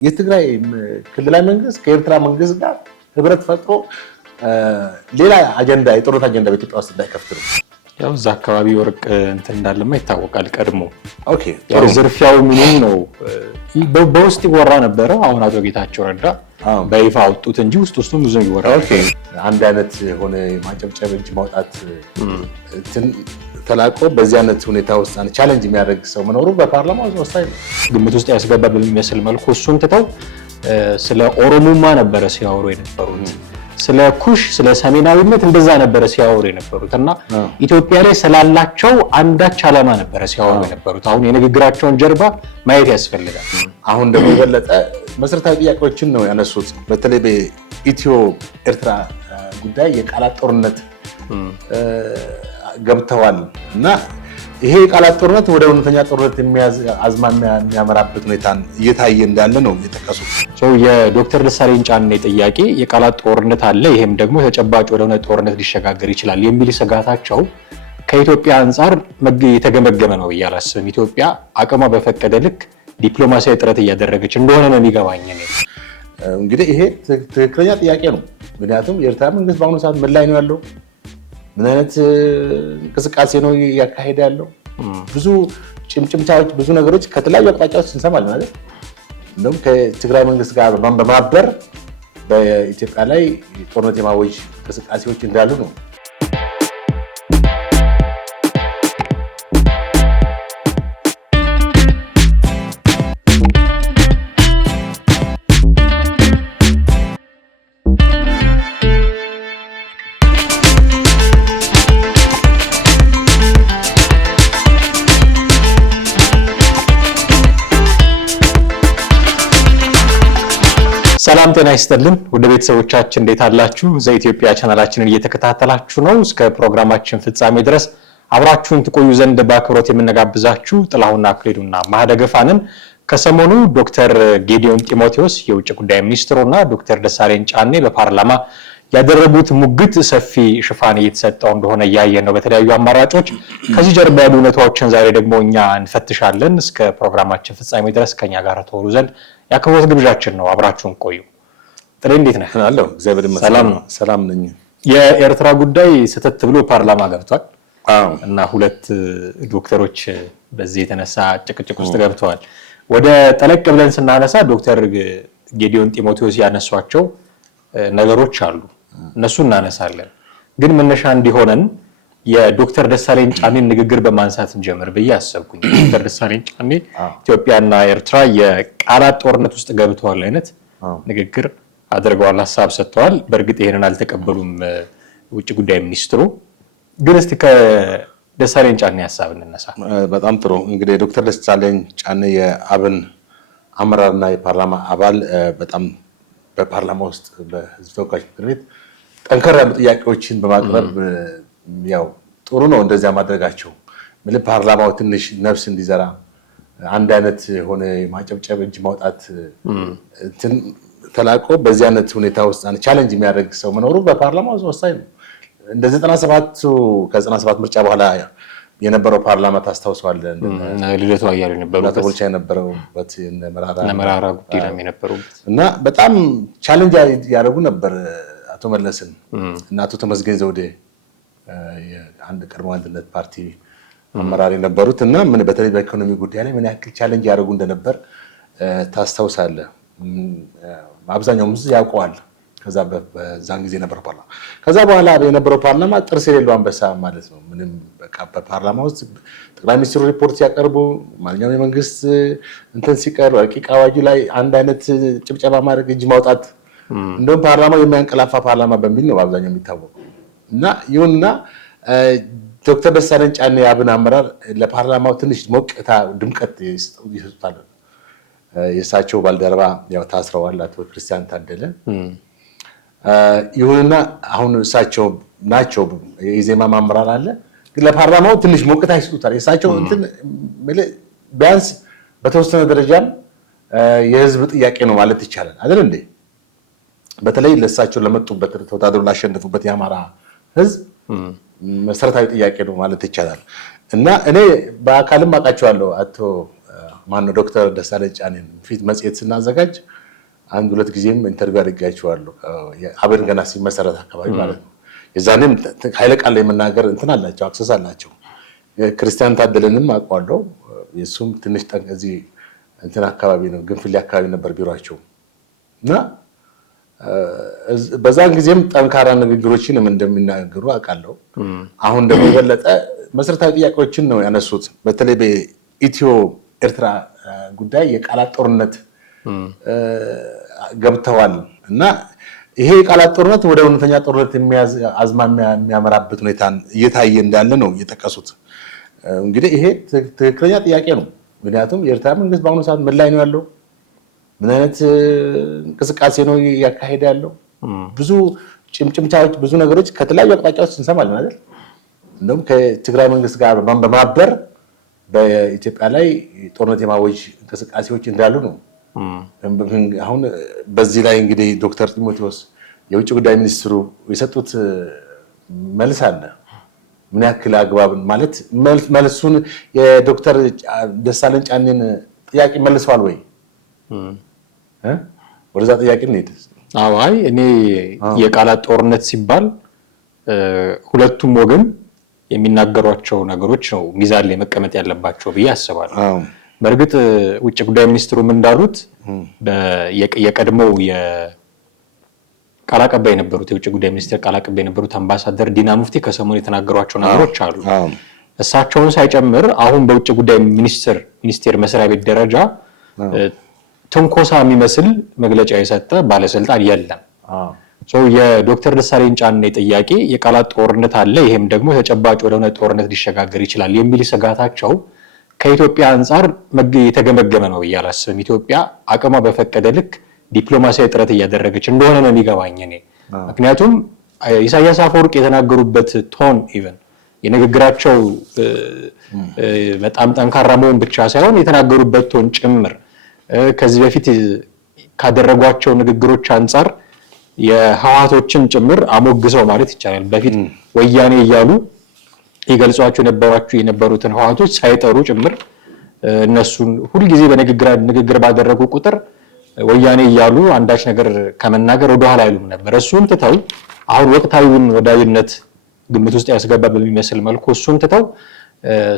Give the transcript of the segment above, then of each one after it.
የትግራይ ክልላዊ መንግስት ከኤርትራ መንግስት ጋር ህብረት ፈጥሮ ሌላ አጀንዳ የጦርነት አጀንዳ በኢትዮጵያ ውስጥ እንዳይከፍት ነው። ያው እዛ አካባቢ ወርቅ እንትን እንዳለማ ይታወቃል። ቀድሞ ኦኬ ያው ዝርፊያው ምንም ነው በውስጥ ይወራ ነበረ። አሁን አቶ ጌታቸው ረዳ በይፋ አወጡት እንጂ ውስጡ ብዙ ይወራ። ኦኬ አንድ አይነት የሆነ ማጨብጨብ እንጂ ማውጣት እንትን ተላቆ በዚህ አይነት ሁኔታ ውስጥ ቻሌንጅ የሚያደርግ ሰው መኖሩ በፓርላማ ወሳኝ ነው። ግምት ውስጥ ያስገባ በሚመስል መልኩ እሱን ትተው ስለ ኦሮሞማ ነበረ ሲያወሩ የነበሩት። ስለ ኩሽ ስለ ሰሜናዊነት እንደዛ ነበረ ሲያወሩ የነበሩት እና ኢትዮጵያ ላይ ስላላቸው አንዳች ዓላማ ነበረ ሲያወሩ የነበሩት። አሁን የንግግራቸውን ጀርባ ማየት ያስፈልጋል። አሁን ደግሞ የበለጠ መሰረታዊ ጥያቄዎችን ነው ያነሱት። በተለይ በኢትዮ ኤርትራ ጉዳይ የቃላት ጦርነት ገብተዋል እና ይሄ የቃላት ጦርነት ወደ እውነተኛ ጦርነት አዝማሚያ የሚያመራበት ሁኔታን እየታየ እንዳለ ነው የጠቀሱት። የዶክተር ደሳለኝ ጫኔ ጥያቄ የቃላት ጦርነት አለ፣ ይሄም ደግሞ ተጨባጭ ወደሆነ ጦርነት ሊሸጋገር ይችላል የሚል ስጋታቸው ከኢትዮጵያ አንጻር የተገመገመ ነው ብዬ አላስብም። ኢትዮጵያ አቅሟ በፈቀደ ልክ ዲፕሎማሲያዊ ጥረት እያደረገች እንደሆነ ነው የሚገባኝ። እንግዲህ ይሄ ትክክለኛ ጥያቄ ነው። ምክንያቱም የኤርትራ መንግስት በአሁኑ ሰዓት ምን ላይ ነው ያለው? ምን አይነት እንቅስቃሴ ነው እያካሄደ ያለው? ብዙ ጭምጭምታዎች፣ ብዙ ነገሮች ከተለያዩ አቅጣጫዎች እንሰማለን ማለት እንደውም ከትግራይ መንግስት ጋር በማበር በኢትዮጵያ ላይ ጦርነት የማወጅ እንቅስቃሴዎች እንዳሉ ነው። ሰላም ጤና ይስጥልን ወደ ቤተሰቦቻችን እንዴት አላችሁ? ዘኢትዮጵያ ቻናላችንን እየተከታተላችሁ ነው። እስከ ፕሮግራማችን ፍጻሜ ድረስ አብራችሁን ትቆዩ ዘንድ በአክብሮት የምንጋብዛችሁ ጥላሁን አክሊሉና ማህደገፋንን ከሰሞኑ ዶክተር ጌዲዮን ጢሞቴዎስ የውጭ ጉዳይ ሚኒስትሩና ዶክተር ደሳለኝ ጫኔ በፓርላማ ያደረጉት ሙግት ሰፊ ሽፋን እየተሰጠው እንደሆነ እያየን ነው በተለያዩ አማራጮች። ከዚህ ጀርባ ያሉ እውነታዎችን ዛሬ ደግሞ እኛ እንፈትሻለን። እስከ ፕሮግራማችን ፍጻሜ ድረስ ከኛ ጋር ተወሩ ዘንድ ያክብሮት ግብዣችን ነው። አብራችሁን ቆዩ። ጥሬ እንዴት ነህ? አለሁ እግዚአብሔር ይመስገን ሰላም ነኝ። የኤርትራ ጉዳይ ስተት ብሎ ፓርላማ ገብቷል እና ሁለት ዶክተሮች በዚህ የተነሳ ጭቅጭቅ ውስጥ ገብተዋል። ወደ ጠለቅ ብለን ስናነሳ ዶክተር ጌዲዮን ጢሞቴዎስ ያነሷቸው ነገሮች አሉ፣ እነሱ እናነሳለን። ግን መነሻ እንዲሆነን የዶክተር ደሳለኝ ጫኔን ንግግር በማንሳት እንጀምር ብዬ አሰብኩኝ። ዶክተር ደሳለኝ ጫኔ ኢትዮጵያና ኤርትራ የቃላት ጦርነት ውስጥ ገብተዋል አይነት ንግግር አድርገዋል፣ ሀሳብ ሰጥተዋል። በእርግጥ ይሄንን አልተቀበሉም ውጭ ጉዳይ ሚኒስትሩ። ግን እስቲ ከደሳለኝ ጫኔ ሀሳብ እንነሳ። በጣም ጥሩ። እንግዲህ ዶክተር ደሳለኝ ጫኔ የአብን አመራርና የፓርላማ አባል በጣም በፓርላማ ውስጥ በህዝብ ተወካዮች ምክር ቤት ጠንከር ያሉ ጥያቄዎችን በማቅረብ ያው ጥሩ ነው እንደዚያ ማድረጋቸው። ምንም ፓርላማው ትንሽ ነፍስ እንዲዘራ አንድ አይነት የሆነ ማጨብጨብ እጅ ማውጣት እንትን ተላቆ በዚህ አይነት ሁኔታ ውስጥ ቻሌንጅ የሚያደርግ ሰው መኖሩ በፓርላማው ወሳኝ ነው። እንደ 97 ምርጫ በኋላ የነበረው ፓርላማ ታስታውሰዋለህ? ልደቱ አያሌው ነበሩ፣ ተቦልቻ የነበረውበት መራራ ጉዲናም የነበሩት እና በጣም ቻሌንጅ ያደርጉ ነበር አቶ መለስን እና አቶ ተመስገን ዘውዴ አንድ ቀድሞ አንድነት ፓርቲ አመራር የነበሩት እና ምን በተለይ በኢኮኖሚ ጉዳይ ላይ ምን ያክል ቻሌንጅ ያደርጉ እንደነበር ታስታውሳለህ? አብዛኛው ህዝብ ያውቀዋል። ከዛ በዛን ጊዜ የነበረው ፓርላማ ከዛ በኋላ የነበረው ፓርላማ ጥርስ የሌለው አንበሳ ማለት ነው። ምንም በቃ በፓርላማ ውስጥ ጠቅላይ ሚኒስትሩ ሪፖርት ሲያቀርቡ ማንኛውም የመንግስት እንትን ሲቀርብ ረቂቅ አዋጁ ላይ አንድ አይነት ጭብጨባ ማድረግ፣ እጅ ማውጣት እንደውም ፓርላማው የሚያንቀላፋ ፓርላማ በሚል ነው በአብዛኛው የሚታወቀው። እና ይሁንና ዶክተር ደሳለኝ ጫኔ የአብን አመራር ለፓርላማው ትንሽ ሞቅታ ድምቀት ይሰጡታል። የእሳቸው ባልደረባ ያው ታስረዋል፣ አቶ ክርስቲያን ታደለ። ይሁንና አሁን እሳቸው ናቸው የኢዜማ አመራር አለ፣ ግን ለፓርላማው ትንሽ ሞቅታ ይሰጡታል። የእሳቸው እንትን ቢያንስ በተወሰነ ደረጃም የህዝብ ጥያቄ ነው ማለት ይቻላል አይደል እንዴ? በተለይ ለእሳቸው ለመጡበት ተወዳድረው ላሸነፉበት የአማራ ህዝብ መሰረታዊ ጥያቄ ነው ማለት ይቻላል። እና እኔ በአካልም አውቃቸዋለሁ አቶ ማነው ዶክተር ደሳለኝ ጫኔን ፊት መጽሔት ስናዘጋጅ አንድ ሁለት ጊዜም ኢንተርቪው አድርጌያቸዋለሁ። አብን ገና ሲመሰረት አካባቢ ማለት ነው። የዛኔም ኃይለ ቃል የመናገር እንትን አላቸው፣ አክሰስ አላቸው። ክርስቲያን ታደለንም አውቀዋለሁ። የእሱም ትንሽ እዚህ እንትን አካባቢ ነው፣ ግንፍሌ አካባቢ ነበር ቢሯቸው እና በዛን ጊዜም ጠንካራ ንግግሮችንም እንደሚናገሩ አውቃለሁ። አሁን ደግሞ የበለጠ መሰረታዊ ጥያቄዎችን ነው ያነሱት። በተለይ በኢትዮ ኤርትራ ጉዳይ የቃላት ጦርነት ገብተዋል እና ይሄ የቃላት ጦርነት ወደ እውነተኛ ጦርነት አዝማሚያ የሚያመራበት ሁኔታ እየታየ እንዳለ ነው የጠቀሱት። እንግዲህ ይሄ ትክክለኛ ጥያቄ ነው። ምክንያቱም የኤርትራ መንግስት በአሁኑ ሰዓት ምን ላይ ነው ያለው? ምን አይነት እንቅስቃሴ ነው እያካሄደ ያለው? ብዙ ጭምጭምታዎች፣ ብዙ ነገሮች ከተለያዩ አቅጣጫዎች እንሰማለን አይደል? እንደውም ከትግራይ መንግስት ጋር በማበር በኢትዮጵያ ላይ ጦርነት የማወጅ እንቅስቃሴዎች እንዳሉ ነው። አሁን በዚህ ላይ እንግዲህ ዶክተር ጢሞቴዎስ የውጭ ጉዳይ ሚኒስትሩ የሰጡት መልስ አለ። ምን ያክል አግባብ ማለት መልሱን የዶክተር ደሳለኝ ጫኔን ጥያቄ መልሰዋል ወይ? ወደዛ ጥያቄ እንሂድ። አይ እኔ የቃላት ጦርነት ሲባል ሁለቱም ወገን የሚናገሯቸው ነገሮች ነው ሚዛን ላይ መቀመጥ ያለባቸው ብዬ አስባለሁ። በእርግጥ ውጭ ጉዳይ ሚኒስትሩም እንዳሉት የቀድሞው ቃል አቀባይ የነበሩት የውጭ ጉዳይ ሚኒስቴር ቃል አቀባይ የነበሩት አምባሳደር ዲና ሙፍቲ ከሰሞኑ የተናገሯቸው ነገሮች አሉ። እሳቸውን ሳይጨምር አሁን በውጭ ጉዳይ ሚኒስቴር መስሪያ ቤት ደረጃ ትንኮሳ የሚመስል መግለጫ የሰጠ ባለስልጣን የለም። የዶክተር ደሳለኝ ጫኔ ጥያቄ የቃላት ጦርነት አለ፣ ይሄም ደግሞ ተጨባጭ ወደሆነ ጦርነት ሊሸጋገር ይችላል የሚል ስጋታቸው ከኢትዮጵያ አንጻር የተገመገመ ነው ብዬ አላስብም። ኢትዮጵያ አቅሟ በፈቀደ ልክ ዲፕሎማሲያዊ ጥረት እያደረገች እንደሆነ ነው የሚገባኝ እኔ። ምክንያቱም ኢሳያስ አፈወርቅ የተናገሩበት ቶን ኢቨን የንግግራቸው በጣም ጠንካራ መሆን ብቻ ሳይሆን የተናገሩበት ቶን ጭምር ከዚህ በፊት ካደረጓቸው ንግግሮች አንጻር የህወሓቶችን ጭምር አሞግሰው ማለት ይቻላል። በፊት ወያኔ እያሉ ይገልጿቸው የነበሩትን ህወሓቶች ሳይጠሩ ጭምር እነሱን ሁልጊዜ በንግግር ባደረጉ ቁጥር ወያኔ እያሉ አንዳች ነገር ከመናገር ወደኋላ አይሉም ነበር። እሱን ትተው አሁን ወቅታዊውን ወዳጅነት ግምት ውስጥ ያስገባ በሚመስል መልኩ እሱን ትተው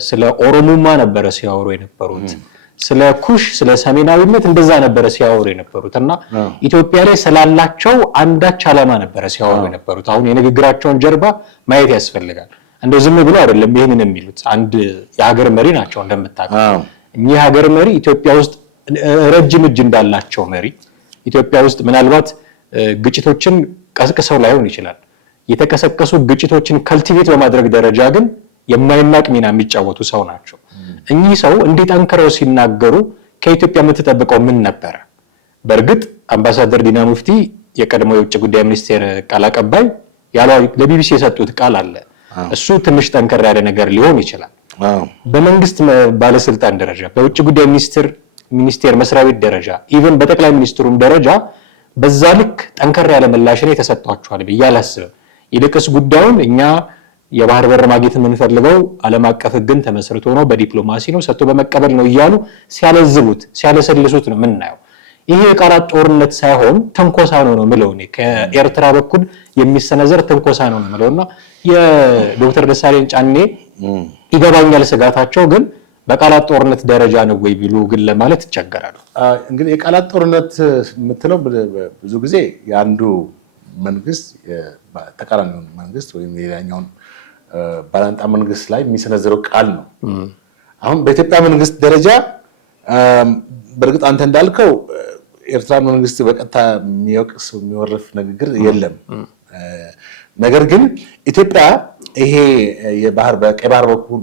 ስለ ኦሮሞማ ነበረ ሲያወሩ የነበሩት። ስለ ኩሽ፣ ስለ ሰሜናዊነት እንደዛ ነበረ ሲያወሩ የነበሩት እና ኢትዮጵያ ላይ ስላላቸው አንዳች ዓላማ ነበረ ሲያወሩ የነበሩት። አሁን የንግግራቸውን ጀርባ ማየት ያስፈልጋል። እንደው ዝም ብሎ አይደለም ይሄንን የሚሉት። አንድ የሀገር መሪ ናቸው እንደምታውቀው። እኚህ ሀገር መሪ ኢትዮጵያ ውስጥ ረጅም እጅ እንዳላቸው መሪ ኢትዮጵያ ውስጥ ምናልባት ግጭቶችን ቀስቅሰው ላይሆን ይችላል፣ የተቀሰቀሱ ግጭቶችን ከልቲቬት በማድረግ ደረጃ ግን የማይናቅ ሚና የሚጫወቱ ሰው ናቸው። እኚህ ሰው እንዲጠንክረው ሲናገሩ ከኢትዮጵያ የምትጠብቀው ምን ነበረ? በእርግጥ አምባሳደር ዲና ሙፍቲ የቀድሞ የውጭ ጉዳይ ሚኒስቴር ቃል አቀባይ ለቢቢሲ የሰጡት ቃል አለ። እሱ ትንሽ ጠንከር ያለ ነገር ሊሆን ይችላል። በመንግስት ባለስልጣን ደረጃ፣ በውጭ ጉዳይ ሚኒስቴር መስሪያ ቤት ደረጃ፣ ኢቨን በጠቅላይ ሚኒስትሩም ደረጃ በዛ ልክ ጠንከር ያለ ምላሽ ላይ ተሰጥቷቸዋል ብዬ አላስብም። ይልቅስ ጉዳዩን እኛ የባህር በር ማግኘት የምንፈልገው ዓለም አቀፍ ሕግን ተመስርቶ ነው፣ በዲፕሎማሲ ነው፣ ሰጥቶ በመቀበል ነው እያሉ ሲያለዝቡት ሲያለሰልሱት ነው የምናየው። ይሄ የቃላት ጦርነት ሳይሆን ትንኮሳ ነው የምለው እኔ። ከኤርትራ በኩል የሚሰነዘር ትንኮሳ ነው የምለውና የዶክተር ደሳለኝ ጫኔ ይገባኛል ስጋታቸው፣ ግን በቃላት ጦርነት ደረጃ ነው ወይ ቢሉ ግን ለማለት ይቸገራሉ። እንግዲህ የቃላት ጦርነት የምትለው ብዙ ጊዜ የአንዱ መንግስት ተቃራኒውን መንግስት ወይም ሌላኛውን ባላንጣ መንግስት ላይ የሚሰነዘረው ቃል ነው። አሁን በኢትዮጵያ መንግስት ደረጃ በእርግጥ አንተ እንዳልከው ኤርትራ መንግስት በቀጥታ የሚወቅስ የሚወርፍ ንግግር የለም። ነገር ግን ኢትዮጵያ ይሄ በቀይ ባህር በኩል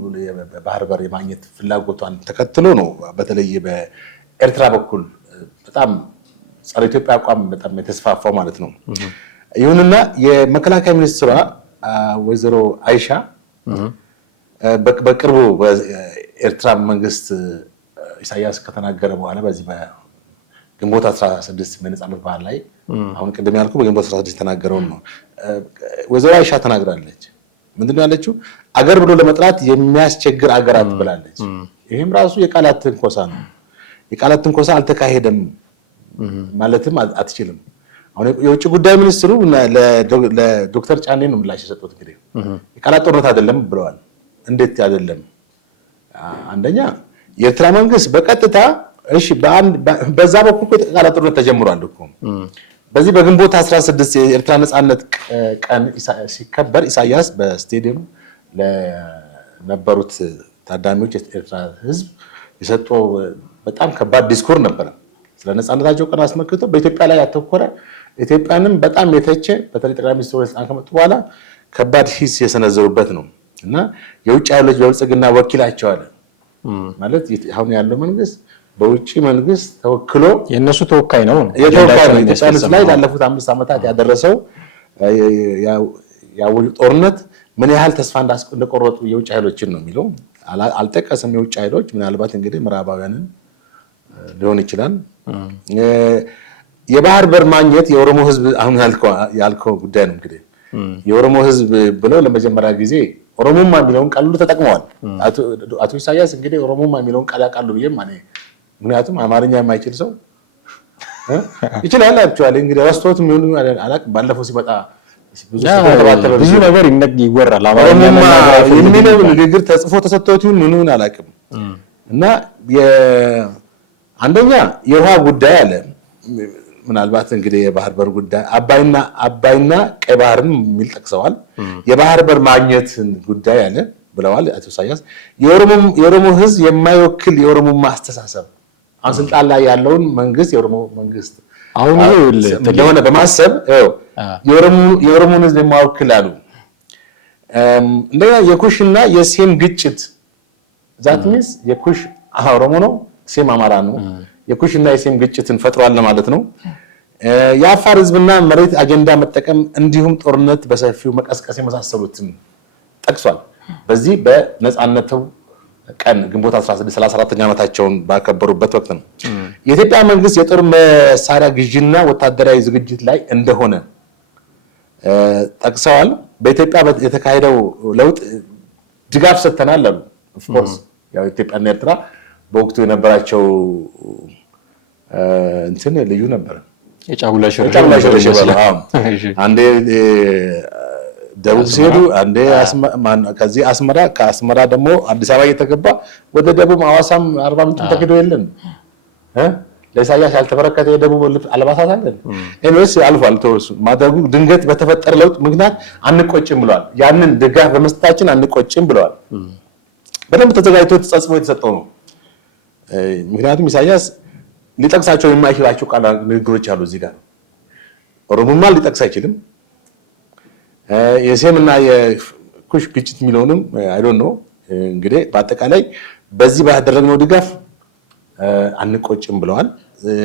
ባህር በር የማግኘት ፍላጎቷን ተከትሎ ነው በተለይ በኤርትራ በኩል በጣም ጸረ ኢትዮጵያ አቋም በጣም የተስፋፋው ማለት ነው። ይሁንና የመከላከያ ሚኒስትሯ ወይዘሮ አይሻ በቅርቡ በኤርትራ መንግስት ኢሳያስ ከተናገረ በኋላ በዚህ በግንቦት 16 በነጻነት በዓል ላይ አሁን ቅድም ያልኩ በግንቦት 16 የተናገረውን ነው ወይዘሮ አይሻ ተናግራለች። ምንድነው ያለችው? አገር ብሎ ለመጥራት የሚያስቸግር አገራት ብላለች። ይሄም ራሱ የቃላት ትንኮሳ ነው። የቃላት ትንኮሳ አልተካሄደም ማለትም አትችልም። አሁን የውጭ ጉዳይ ሚኒስትሩ ለዶክተር ጫኔ ነው ምላሽ የሰጡት። እንግዲህ የቃላት ጦርነት አይደለም ብለዋል። እንዴት አይደለም? አንደኛ የኤርትራ መንግስት በቀጥታ እሺ በዛ በኩል የቃላት ጦርነት ተጀምሯል እኮ በዚህ በግንቦት 16 የኤርትራ ነጻነት ቀን ሲከበር ኢሳያስ በስቴዲየም ለነበሩት ታዳሚዎች የኤርትራ ህዝብ የሰጠው በጣም ከባድ ዲስኮር ነበር። ስለ ነጻነታቸው ቀን አስመልክቶ በኢትዮጵያ ላይ ያተኮረ ኢትዮጵያንም በጣም የተቸ በተለይ ጠቅላይ ሚኒስትሩ ስልጣን ከመጡ በኋላ ከባድ ሂስ የሰነዘሩበት ነው እና የውጭ ኃይሎች በብልጽግና ወኪላቸው አለ ማለት አሁን ያለው መንግስት በውጭ መንግስት ተወክሎ የነሱ ተወካይ ነው ኢትዮጵያ ላይ ላለፉት 5 ዓመታት ያደረሰው ያው ጦርነት ምን ያህል ተስፋ እንደቆረጡ የውጭ ኃይሎችን ነው የሚለው አልጠቀሰም። የውጭ ኃይሎች ምናልባት እንግዲህ ምዕራባውያንን ሊሆን ይችላል። የባህር በር ማግኘት የኦሮሞ ህዝብ አሁን ያልከው ጉዳይ ነው። እንግዲህ የኦሮሞ ህዝብ ብለው ለመጀመሪያ ጊዜ ኦሮሞማ የሚለውን ቃል ተጠቅመዋል። አቶ ኢሳያስ እንግዲህ ኦሮሞማ የሚለውን ቃል ያውቃሉ ብዬ ማለት ምክንያቱም አማርኛ የማይችል ሰው ይችላል አክቹአሊ እንግዲህ ረስቶት ምን አላውቅም። ባለፈው ሲመጣ ብዙ ነገር ይወራል አማርኛ የሚለው ንግግር ተጽፎ ተሰጥቶት ምኑን አላውቅም። እና አንደኛ የውሃ ጉዳይ አለ ምናልባት እንግዲህ የባህር በር ጉዳይ አባይና ቀይ ባህርን የሚል ጠቅሰዋል። የባህር በር ማግኘት ጉዳይ አለ ብለዋል አቶ ኢሳያስ። የኦሮሞ ህዝብ የማይወክል የኦሮሞ ማስተሳሰብ አሁን ስልጣን ላይ ያለውን መንግስት የኦሮሞ መንግስት አሁን እንደሆነ በማሰብ የኦሮሞን ህዝብ የማይወክል አሉ። እንደኛ የኩሽና የሴም ግጭት ዛት ሚንስ የኩሽ ኦሮሞ ነው፣ ሴም አማራ ነው። የኩሽና የሴም ግጭትን ፈጥሯል ማለት ነው። የአፋር ህዝብና መሬት አጀንዳ መጠቀም እንዲሁም ጦርነት በሰፊው መቀስቀስ የመሳሰሉትን ጠቅሷል። በዚህ በነጻነቱ ቀን ግንቦት 16 34ኛ ዓመታቸውን ባከበሩበት ወቅት ነው። የኢትዮጵያ መንግስት የጦር መሳሪያ ግዥና ወታደራዊ ዝግጅት ላይ እንደሆነ ጠቅሰዋል። በኢትዮጵያ የተካሄደው ለውጥ ድጋፍ ሰጥተናል አሉ። ኦፍ ኮርስ ያው ኢትዮጵያና ኤርትራ በወቅቱ የነበራቸው እንትን ልዩ ነበር። የጫጉላ አንዴ ደቡብ ሲሄዱ አንዴ ከዚህ ከአስመራ ደግሞ አዲስ አበባ እየተገባ ወደ ደቡብ ሐዋሳም አርባ ምንጭ ተከዶ የለን ለኢሳያስ ያልተበረከተ የደቡብ አልባሳት አለ። ኤኒዌይስ አልፏል። ተወሱ ማድረጉ ድንገት በተፈጠረ ለውጥ ምክንያት አንቆጭም ብለዋል። ያንን ድጋፍ በመስጠታችን አንቆጭም ብለዋል። በደንብ ተዘጋጅቶ ተጸጽፎ የተሰጠው ነው። ምክንያቱም ኢሳያስ ሊጠቅሳቸው የማይችላቸው ቃል ንግግሮች አሉ። እዚህ ጋር ኦሮሞማ ሊጠቅስ አይችልም። የሴምና የኩሽ ግጭት የሚለውንም አይ ዶንት ኖ እንግዲህ በአጠቃላይ በዚህ ባደረግነው ድጋፍ አንቆጭም ብለዋል።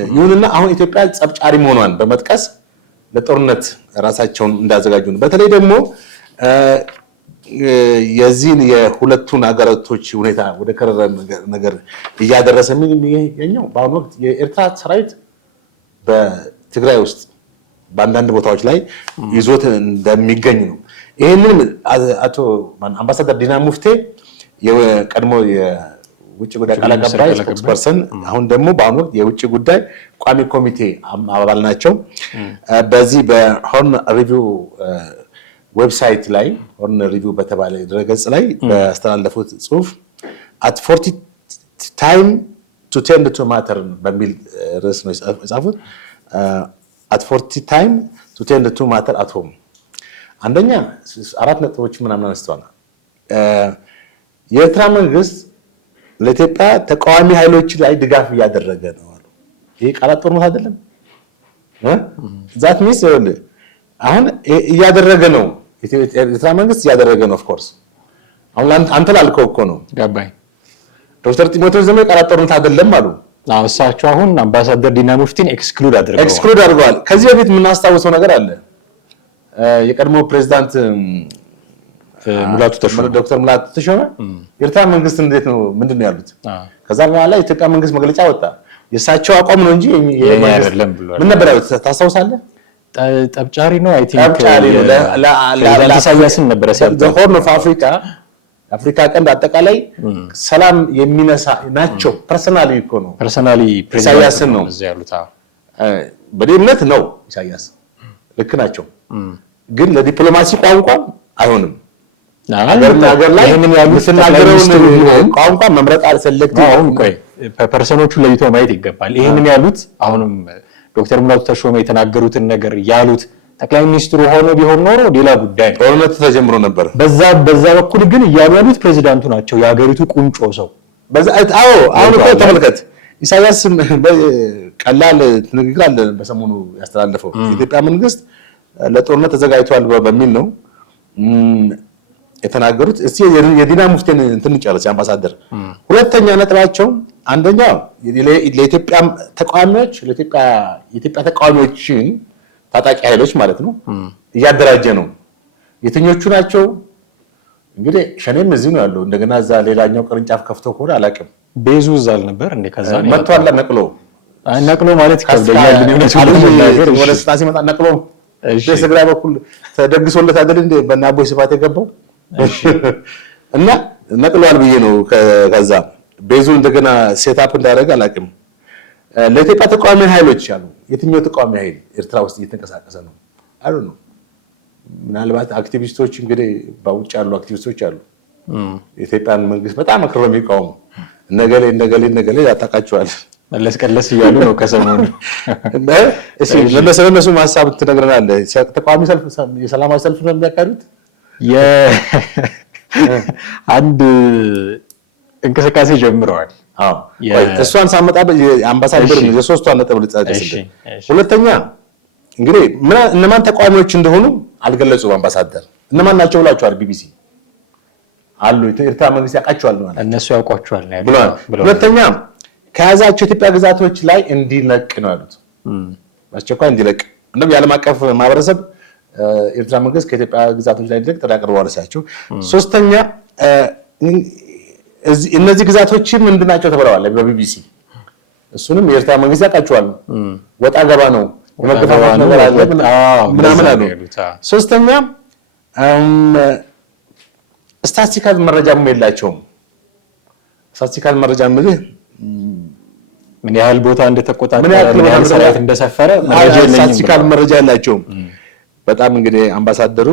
ይሁንና አሁን ኢትዮጵያ ጸብጫሪ መሆኗን በመጥቀስ ለጦርነት ራሳቸውን እንዳዘጋጁ ነው። በተለይ ደግሞ የዚህን የሁለቱን ሀገራቶች ሁኔታ ወደ ከረረ ነገር እያደረሰ የሚገኘው በአሁኑ ወቅት የኤርትራ ሰራዊት በትግራይ ውስጥ በአንዳንድ ቦታዎች ላይ ይዞት እንደሚገኝ ነው። ይህንን አቶ አምባሳደር ዲና ሙፍቴ የቀድሞ የውጭ ጉዳይ ቃል አቀባይ ስፖክስፐርሰን አሁን ደግሞ በአሁኑ ወቅት የውጭ ጉዳይ ቋሚ ኮሚቴ አባል ናቸው። በዚህ በሆርን ሪቪው ዌብሳይት ላይ ሆርን ሪቪው በተባለ ድረገጽ ላይ በአስተላለፉት ጽሁፍ at 40 time to tend to matter በሚል ርዕስ ነው የጻፉት። at 40 time to tend to matter at home አንደኛ 4 ነጥቦች ምናምን አስተዋል። የኤርትራ መንግስት ለኢትዮጵያ ተቃዋሚ ኃይሎች ላይ ድጋፍ እያደረገ ነው አሉ። ይሄ ቃላት ጦርነት አይደለም። ዛት ሚንስ አሁን እያደረገ ነው የኤርትራ መንግስት እያደረገ ነው። ኦፍ ኮርስ አሁን አንተ ላልከው እኮ ነው ገባኝ። ዶክተር ጢሞቴዎስ ደግሞ ቃላት ጦርነት አይደለም አሉ። እሳቸው አሁን አምባሳደር ዲና ሙፍቲን ኤክስክሉድ አድርገዋል። ከዚህ በፊት የምናስታውሰው ነገር አለ። የቀድሞ ፕሬዝዳንት ዶክተር ሙላቱ ተሾመ የኤርትራ መንግስት እንዴት ነው ምንድን ነው ያሉት? ከዛ በኋላ የኢትዮጵያ መንግስት መግለጫ ወጣ። የእሳቸው አቋም ነው እንጂ አይደለም ብሏል። ምን ነበር ያሉት ታስታውሳለህ? ጠብጫሪ ነው አይ ቲንክ ለኢሳያስን ነበር ሲያልተው ሆርን ኦፍ አፍሪካ አፍሪካ ቀንድ አጠቃላይ ሰላም የሚነሳ ናቸው። ፐርሰናሊ እኮ ነው ኢሳያስን ነው በደምነት ነው ኢሳያስ ልክ ናቸው። ግን ለዲፕሎማሲ ቋንቋ አይሆንም። ሀገር ላይ የምትናገረውን ቋንቋ መምረጥ አልፈለግም። አሁን ቆይ ፐርሰኖቹ ለይቶ ማየት ይገባል። ይሄንን ያሉት አሁንም ዶክተር ሙላቱ ተሾመ የተናገሩትን ነገር ያሉት ጠቅላይ ሚኒስትሩ ሆኖ ቢሆን ኖሮ ሌላ ጉዳይ ነው። ጦርነቱ ተጀምሮ ነበር። በዛ በኩል ግን እያሉ ያሉት ፕሬዚዳንቱ ናቸው፣ የሀገሪቱ ቁንጮ ሰው። አሁን እኮ ተመልከት፣ ኢሳያስ ቀላል ንግግር አለ በሰሞኑ ያስተላለፈው። የኢትዮጵያ መንግስት ለጦርነት ተዘጋጅቷል በሚል ነው የተናገሩት። እስቲ የዲና ሙፍቲን እንትን ጨርስ አምባሳደር። ሁለተኛ ነጥባቸው አንደኛው ለኢትዮጵያ ተቃዋሚዎች የኢትዮጵያ ተቃዋሚዎችን ታጣቂ ኃይሎች ማለት ነው እያደራጀ ነው። የትኞቹ ናቸው እንግዲህ? ሸኔም እዚህ ነው ያለው። እንደገና እዛ ሌላኛው ቅርንጫፍ ከፍቶ ከሆነ አላውቅም። ቤዙ እዛል ነበር እንዴ? ከዛ መጥቷል። ነቅሎ ማለት ይከብደኛል። ወደ ስልጣን ሲመጣ ነቅሎ በትግራይ በኩል ተደግሶለት አይደል እንዴ በእነ አቦይ ስብሃት የገባው እና ነቅሏል ብዬ ነው። ከዛ ቤዙ እንደገና ሴትአፕ እንዳደረገ አላውቅም። ለኢትዮጵያ ተቃዋሚ ኃይሎች አሉ። የትኛው ተቃዋሚ ኃይል ኤርትራ ውስጥ እየተንቀሳቀሰ ነው አሉ ነው? ምናልባት አክቲቪስቶች እንግዲህ በውጭ ያሉ አክቲቪስቶች አሉ የኢትዮጵያን መንግስት በጣም አክረው የሚቃወሙ ነገሌ ያጣቃቸዋል። መለስ ቀለስ እያሉ ነው ከሰሞኑ። እሺ ለነሱ ሐሳብ ትነግረናለህ? ተቃዋሚ ሰልፍ የሰላማዊ ሰልፍ ነው የሚያካሂዱት። አንድ እንቅስቃሴ ጀምረዋል። እሷን ሳመጣ አምባሳደር የሶስቷን ነጥብ ልጻጽፍ። ሁለተኛ እንግዲህ እነማን ተቃዋሚዎች እንደሆኑ አልገለጹም። አምባሳደር እነማን ናቸው ብላችኋል? ቢቢሲ አሉ ኤርትራ መንግስት ያውቃቸዋል ማለት እነሱ ያውቋቸዋል ብሏል። ሁለተኛ ከያዛቸው ኢትዮጵያ ግዛቶች ላይ እንዲለቅ ነው ያሉት። አስቸኳይ እንዲለቅ እንደም የዓለም አቀፍ ማህበረሰብ ኤርትራ መንግስት ከኢትዮጵያ ግዛቶች ላይ እንዲለቅ ጥሪ አቅርበዋል እሳቸው። ሶስተኛ እነዚህ ግዛቶችም ምንድናቸው ተብለዋል በቢቢሲ። እሱንም የኤርትራ መንግስት ያውቃቸዋል። ወጣ ገባ ነው የመገፋፋት ነገር አለ ምናምን አሉ። ሶስተኛ ስታቲስቲካል መረጃም የላቸውም። ስታቲስቲካል መረጃ ምን ያህል ቦታ እንደተቆጣጠረ ምን ያህል ሰራዊት እንደሰፈረ ስታቲስቲካል መረጃ የላቸውም። በጣም እንግዲህ አምባሳደሩ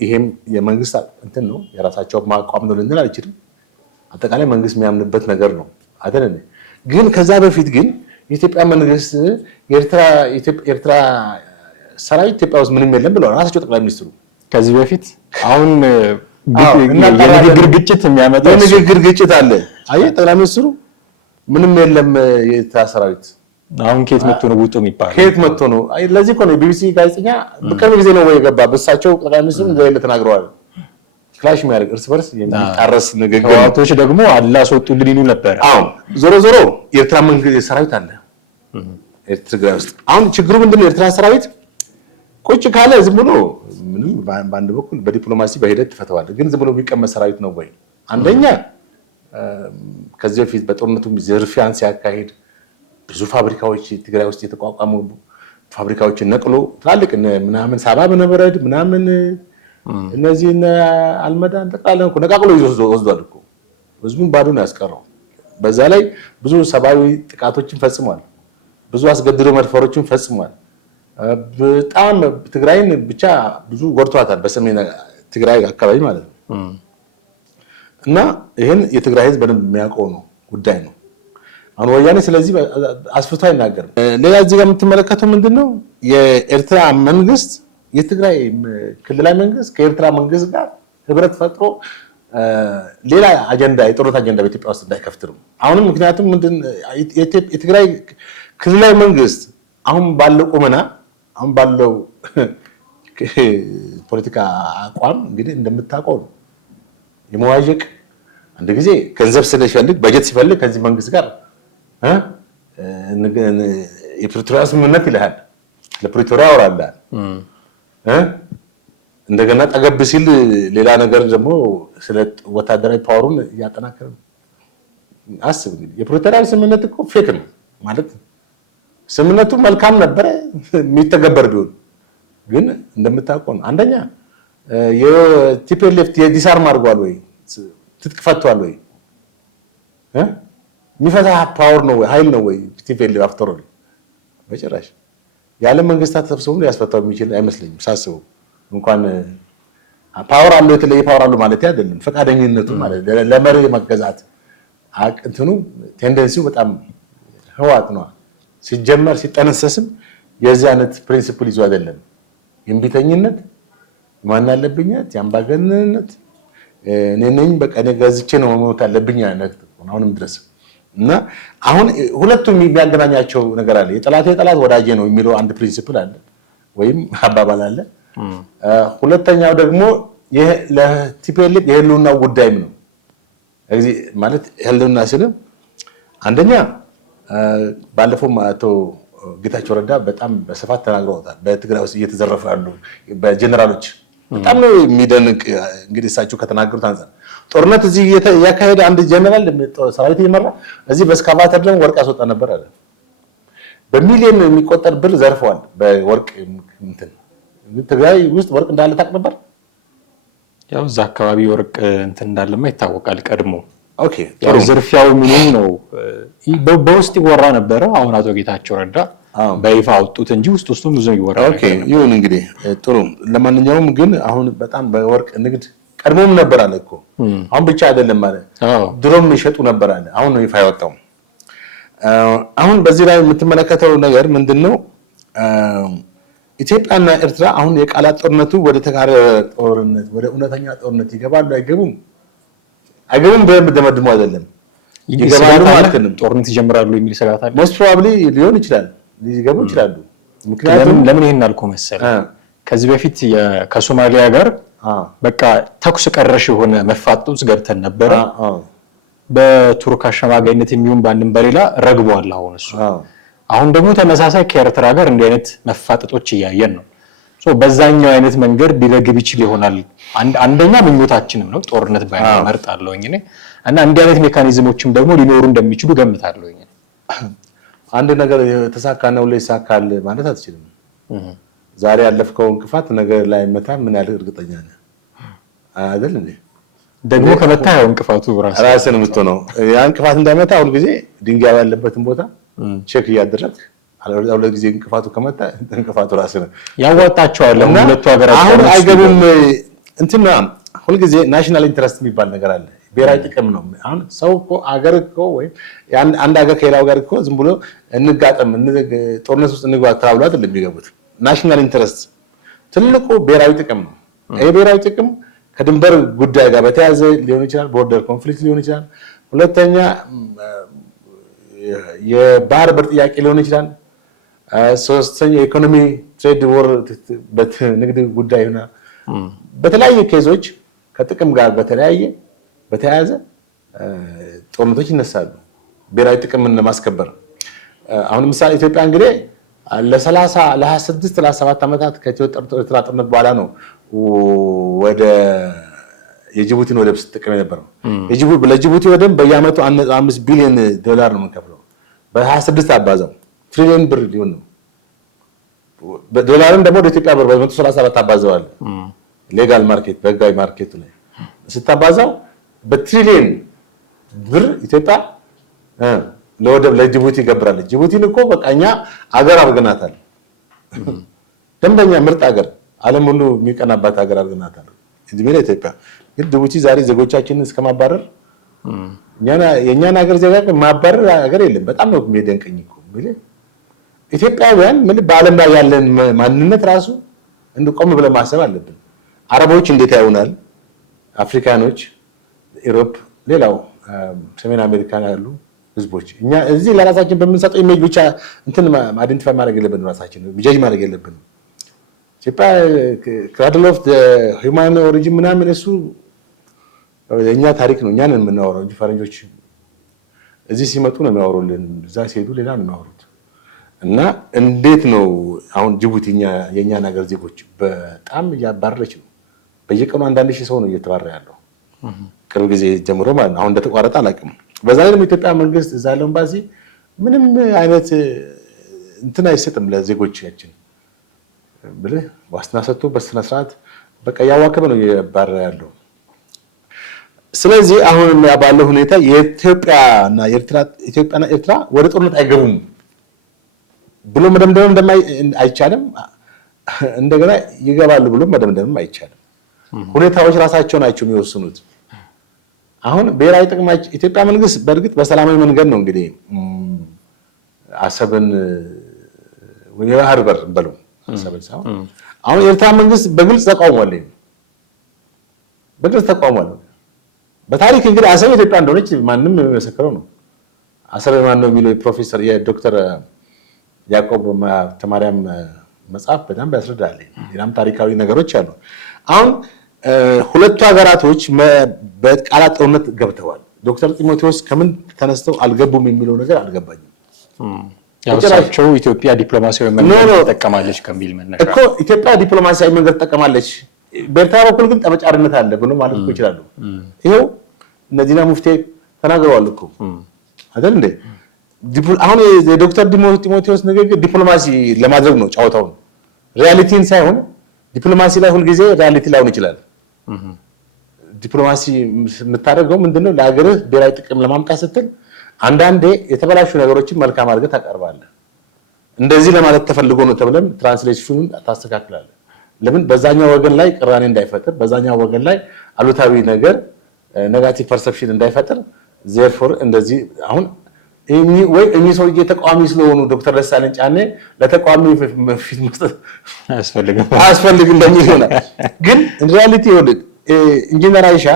ይሄም የመንግስት እንትን ነው የራሳቸው ማቋም ነው ልንል አልችልም። አጠቃላይ መንግስት የሚያምንበት ነገር ነው አይደል? ግን ከዛ በፊት ግን የኢትዮጵያ መንግስት የኤርትራ ሰራዊት ኢትዮጵያ ውስጥ ምንም የለም ብለዋል ራሳቸው ጠቅላይ ሚኒስትሩ ከዚህ በፊት። አሁን የንግግር ግጭት የሚያመጣው የንግግር ግጭት አለ። አየህ ጠቅላይ ሚኒስትሩ ምንም የለም የኤርትራ ሰራዊት አሁን ከየት መጥቶ ነው ውጡ የሚባለው? ከየት መጥቶ ነው? ለዚህ እኮ ነው ቢቢሲ ጋዜጠኛ በቅርብ ጊዜ ነው የገባ በእሳቸው ጠቅላይ ሚኒስትሩ እንደሌለ ተናግረዋል። ክላሽ የሚያደርግ እርስ በርስ የሚጣረስ ንግግር። ህወሓቶች ደግሞ አላስወጡልን ይሉ ነበር። ዞሮ የኤርትራ መንግስት ሰራዊት አለ ትግራይ ውስጥ። አሁን ችግሩ ምንድነው? የኤርትራ ሰራዊት ቁጭ ካለ ዝም ብሎ ምንም በአንድ በኩል በዲፕሎማሲ በሂደት ትፈተዋል። ግን ዝም ብሎ የሚቀመጥ ሰራዊት ነው ወይ? አንደኛ ከዚህ በፊት በጦርነቱ ዝርፊያን ሲያካሂድ ብዙ ፋብሪካዎች ትግራይ ውስጥ የተቋቋሙ ፋብሪካዎችን ነቅሎ ትላልቅ ምናምን ሳባ በነበረድ ምናምን እነዚህ አልመዳን ጠቅላላ እኮ ነቃቅሎ ይዞ ወስዷል እኮ። ህዝቡን ባዶ ነው ያስቀረው። በዛ ላይ ብዙ ሰብአዊ ጥቃቶችን ፈጽሟል። ብዙ አስገድዶ መድፈሮችን ፈጽሟል። በጣም ትግራይን ብቻ ብዙ ጎድቷታል፣ በሰሜን ትግራይ አካባቢ ማለት ነው። እና ይሄን የትግራይ ህዝብ በደንብ የሚያውቀው ነው ጉዳይ ነው። አሁን ወያኔ ስለዚህ አስፍቶ አይናገርም። ሌላ እዚህ ጋር የምትመለከተው ምንድነው? የኤርትራ መንግስት የትግራይ ክልላዊ መንግስት ከኤርትራ መንግስት ጋር ህብረት ፈጥሮ ሌላ አጀንዳ የጦርነት አጀንዳ በኢትዮጵያ ውስጥ እንዳይከፍት ነው። አሁንም ምክንያቱም የትግራይ ክልላዊ መንግስት አሁን ባለው ቁመና አሁን ባለው ፖለቲካ አቋም እንግዲህ እንደምታውቀው ነው የመዋዠቅ አንድ ጊዜ ገንዘብ ሲፈልግ በጀት ሲፈልግ ከዚህ መንግስት ጋር የፕሪቶሪያ ስምምነት ይልሃል፣ ለፕሪቶሪያ ያወራልሃል። እንደገና ጠገብ ሲል ሌላ ነገር ደግሞ ስለ ወታደራዊ ፓወሩን እያጠናከረ ነው። አስብ እንግዲህ የፕሪቶሪያ ስምምነት እኮ ፌክ ነው ማለት ስምምነቱ መልካም ነበረ የሚተገበር ቢሆን ግን እንደምታውቀው ነው። አንደኛ የቲፒኤልኤፍ የዲስአርም አድርጓል ወይ ትጥቅ ፈቷል ወይ? የሚፈታ ፓወር ነው ወይ ኃይል ነው ወይ ቲፒኤልኤፍ አፍተር ኦል? በጭራሽ። የዓለም መንግስታት ተሰብስበው ሊያስፈታው የሚችል አይመስለኝም ሳስበው። እንኳን ፓወር አለው የተለየ ፓወር አለው ማለት አይደለም፣ ፈቃደኝነቱ ማለት ለመሪ መገዛት እንትኑ ቴንደንሲው በጣም ህዋት ነው። ሲጀመር ሲጠነሰስም የዚህ አይነት ፕሪንሲፕል ይዞ አይደለም። የእምቢተኝነት፣ ማን አለብኝነት፣ የአምባገነንነት እኔ ነኝ በቃ እኔ ገዝቼ ነው መሞት አለብኝ አይነት አሁንም ድረስ እና አሁን ሁለቱም የሚያገናኛቸው ነገር አለ። የጠላት ወዳጄ ነው የሚለው አንድ ፕሪንሲፕል አለ ወይም አባባል አለ። ሁለተኛው ደግሞ ለቲፒኤልኤፍ የህልውና ጉዳይም ነው። እዚህ ማለት ህልውና ስልም አንደኛ ባለፈው አቶ ጌታቸው ረዳ በጣም በስፋት ተናግረውታል። በትግራይ ውስጥ እየተዘረፉ ያሉ በጀነራሎች በጣም ነው የሚደንቅ። እንግዲህ እሳቸው ከተናገሩት አንፃር ጦርነት እዚህ ያካሄደ አንድ ጀነራል ሰራዊት እየመራ እዚህ በስካቫተር ደግሞ ወርቅ ያስወጣ ነበር አለ። በሚሊዮን የሚቆጠር ብር ዘርፈዋል። በወርቅ እንትን ትግራይ ውስጥ ወርቅ እንዳለ ታውቅ ነበር? ያው እዛ አካባቢ ወርቅ እንትን እንዳለማ ይታወቃል ቀድሞ። ኦኬ ያው ዝርፊያው ምንም ነው በውስጥ ይወራ ነበረ። አሁን አቶ ጌታቸው ረዳ በይፋ አውጡት እንጂ ውስጡም ብዙ ይወራ። ኦኬ ይሁን እንግዲህ ጥሩ። ለማንኛውም ግን አሁን በጣም በወርቅ ንግድ ቀድሞም ነበር አለ እኮ አሁን ብቻ አይደለም ማለት ድሮም ይሸጡ ነበር አለ። አሁን ነው ይፋ ያወጣው። አሁን በዚህ ላይ የምትመለከተው ነገር ምንድነው? ኢትዮጵያና ኤርትራ አሁን የቃላት ጦርነቱ ወደ ተካረረ ጦርነት ወደ እውነተኛ ጦርነት ይገባሉ አይገቡም? አይገቡም በደመድሞ አይደለም ይገባሉ ማለት ነው። ጦርነት ይጀምራሉ የሚል ስጋት አለ። ሞስት ፕሮባብሊ ሊሆን ይችላል፣ ሊገቡ ይችላሉ። ምክንያቱም ለምን ይሄን አልኩ መሰለህ? ከዚህ በፊት ከሶማሊያ ጋር በቃ ተኩስ ቀረሽ የሆነ መፋጠጥ ውስጥ ገብተን ነበረ። በቱርክ አሸማጋይነት የሚሆን ባንድም በሌላ ረግቧል። አሁን ደግሞ ተመሳሳይ ከኤርትራ ጋር እንዲህ አይነት መፋጠጦች እያየን ነው። በዛኛው አይነት መንገድ ሊረግብ ይችል ይሆናል። አንደኛ ምኞታችንም ነው ጦርነት ባይኖር እመርጣለሁኝ እኔ እና እንዲህ አይነት ሜካኒዝሞችም ደግሞ ሊኖሩ እንደሚችሉ ገምታለሁኝ። አንድ ነገር የተሳካ ነው ለይሳካል ማለት አትችልም። ዛሬ ያለፍከው እንቅፋት ነገር ላይ መታ ምን ያህል እርግጠኛ ነህ አይደል እንዴ? ደግሞ ከመታ ያው እንቅፋቱ ራስን የምትሆነው ያ እንቅፋት እንዳይመታ ሁሉ ጊዜ ድንጋይ ያለበትን ቦታ ቼክ እያደረግህ ሁለት ጊዜ እንቅፋቱ ከመታ እንቅፋቱ ራስህ ነው ያዋጣቸዋል። ሁለቱ ሀገራት አሁን አይገቡም። እንትና ሁሉ ጊዜ ናሽናል ኢንተረስት የሚባል ነገር አለ። ብሔራዊ ጥቅም ነው። አሁን ሰው እኮ አገር እኮ ወይ አንድ ሀገር ከሌላው ጋር እኮ ዝም ብሎ እንጋጠም ጦርነት ውስጥ እንግባ ተብሎ አይደለም የሚገቡት። ናሽናል ኢንተረስት ትልቁ ብሔራዊ ጥቅም ነው። ይሄ ብሔራዊ ጥቅም ከድንበር ጉዳይ ጋር በተያያዘ ሊሆን ይችላል፣ ቦርደር ኮንፍሊክት ሊሆን ይችላል። ሁለተኛ የባህር በር ጥያቄ ሊሆን ይችላል። ሶስተኛ የኢኮኖሚ ትሬድ ወር በንግድ ጉዳይ ሆነ በተለያየ ኬዞች ከጥቅም ጋር በተያያዘ ጦርነቶች ይነሳሉ። ብሔራዊ ጥቅምን ለማስከበር አሁን ምሳሌ ኢትዮጵያ እንግዲህ ለ30 ለ26 ለ27 ዓመታት ከኤርትራ ጦርነት በኋላ ነው ወደ የጅቡቲን ወደብ ስትጠቀም የነበረው። ለጅቡቲ ወደብ በየዓመቱ 1.5 ቢሊዮን ዶላር ነው የምንከፍለው። በ26 አባዛው ትሪሊዮን ብር ሊሆን ነው። ዶላርን ደግሞ ወደ ኢትዮጵያ ብር በ134 አባዛዋል። ሌጋል ማርኬት በህጋዊ ማርኬቱ ላይ ስታባዛው በትሪሊዮን ብር ኢትዮጵያ ለወደብ ለጅቡቲ ይገብራለች። ጅቡቲን እኮ በቃ እኛ አገር አድርገናታል። ደንበኛ ምርጥ አገር፣ ዓለም ሁሉ የሚቀናባት አገር አድርገናታል። እዚህ ለኢትዮጵያ ግን ጅቡቲ ዛሬ ዜጎቻችንን እስከማባረር የእኛን ሀገር ዜጋ ማባረር ሀገር የለም። በጣም ነው የሚደንቀኝ እኮ ኢትዮጵያውያን ምን በዓለም ላይ ያለን ማንነት ራሱ ቆም ብለን ማሰብ አለብን። አረቦች እንዴት ያዩናል? አፍሪካኖች፣ ኢሮፕ፣ ሌላው ሰሜን አሜሪካ ያሉ ህዝቦች እኛ እዚህ ለራሳችን በምንሰጠው ኢሜጅ ብቻ እንትን አይደንቲፋይ ማድረግ የለብንም። ራሳችን ጀጅ ማድረግ የለብንም። ኢትዮጵያ ክራድል ኦፍ ሂውማን ኦሪጂን ምናምን እሱ የእኛ ታሪክ ነው። እኛን የምናወራው እንጂ ፈረንጆች እዚህ ሲመጡ ነው የሚያወሩልን፣ እዛ ሲሄዱ ሌላ ነው የሚያወሩት። እና እንዴት ነው አሁን ጅቡቲ የእኛን ሀገር ዜጎች በጣም እያባረረች ነው። በየቀኑ 1000 ሰው ነው እየተባረረ ያለው ቅርብ ጊዜ ጀምሮ ማለት ነው። አሁን እንደተቋረጠ አላውቅም። በዛ ላይ ኢትዮጵያ መንግስት እዛ ያለው ኤምባሲ ምንም አይነት እንትን አይሰጥም ለዜጎቻችን ብለህ ዋስትና ሰጥቶ በስነ ስርዓት በቃ ያዋከበ ነው እየባረረ ያለው። ስለዚህ አሁን ባለው ሁኔታ ኢትዮጵያና ኤርትራ ወደ ጦርነት አይገቡም ብሎ መደምደም አይቻልም። እንደገና ይገባሉ ብሎ መደምደም አይቻልም። ሁኔታዎች ራሳቸው ናቸው የሚወስኑት። አሁን ብሔራዊ ጥቅማችን ኢትዮጵያ መንግስት በእርግጥ በሰላማዊ መንገድ ነው እንግዲህ አሰብን የባህር በር በለው አሰብን ሳይሆን አሁን የኤርትራ መንግስት በግልጽ ተቃውሟል። በታሪክ እንግዲህ አሰብ ኢትዮጵያ እንደሆነች ማንም የሚመሰክረው ነው። አሰብ ማን ነው የሚለው የፕሮፌሰር የዶክተር ያዕቆብ ተማሪያም መጽሐፍ በጣም ያስረዳል። ሌላም ታሪካዊ ነገሮች አሉ። አሁን ሁለቱ ሀገራቶች በቃላት ጦርነት ገብተዋል። ዶክተር ጢሞቴዎስ ከምን ተነስተው አልገቡም የሚለው ነገር አልገባኝም። ያውሳቸው ኢትዮጵያ ዲፕሎማሲያዊ መንገድ ተጠቀማለች ከሚል መነሻ እኮ ኢትዮጵያ ዲፕሎማሲያዊ መንገድ ተጠቀማለች፣ በኤርትራ በኩል ግን ጠበጫርነት አለ ብሎ ማለት እኮ ይችላሉ። ይሄው እነዚህና ሙፍቴ ተናግረዋል እኮ አይደል እንዴ? አሁን የዶክተር ጢሞቴዎስ ንግግር ዲፕሎማሲ ለማድረግ ነው ጫወታው፣ ሪያሊቲን ሳይሆን ዲፕሎማሲ ላይ ሁልጊዜ ሪያሊቲ ላይሆን ይችላል። ዲፕሎማሲ የምታደርገው ምንድነው? ለሀገርህ ብሔራዊ ጥቅም ለማምጣት ስትል አንዳንዴ የተበላሹ ነገሮችን መልካም አድርገህ ታቀርባለህ። እንደዚህ ለማለት ተፈልጎ ነው ተብለም ትራንስሌሽኑን ታስተካክላለህ። ለምን በዛኛው ወገን ላይ ቅራኔ እንዳይፈጥር፣ በዛኛው ወገን ላይ አሉታዊ ነገር ኔጋቲቭ ፐርሰፕሽን እንዳይፈጥር ዜርፎር እንደዚህ አሁን እኚህ ሰውዬ ተቃዋሚ ስለሆኑ ዶክተር ደሳለኝ ጫኔ ለተቃዋሚ ፊት መስጠት አያስፈልግም በሚል ይሆናል። ግን ሪያሊቲ ይኸውልህ ኢንጂነር አይሻ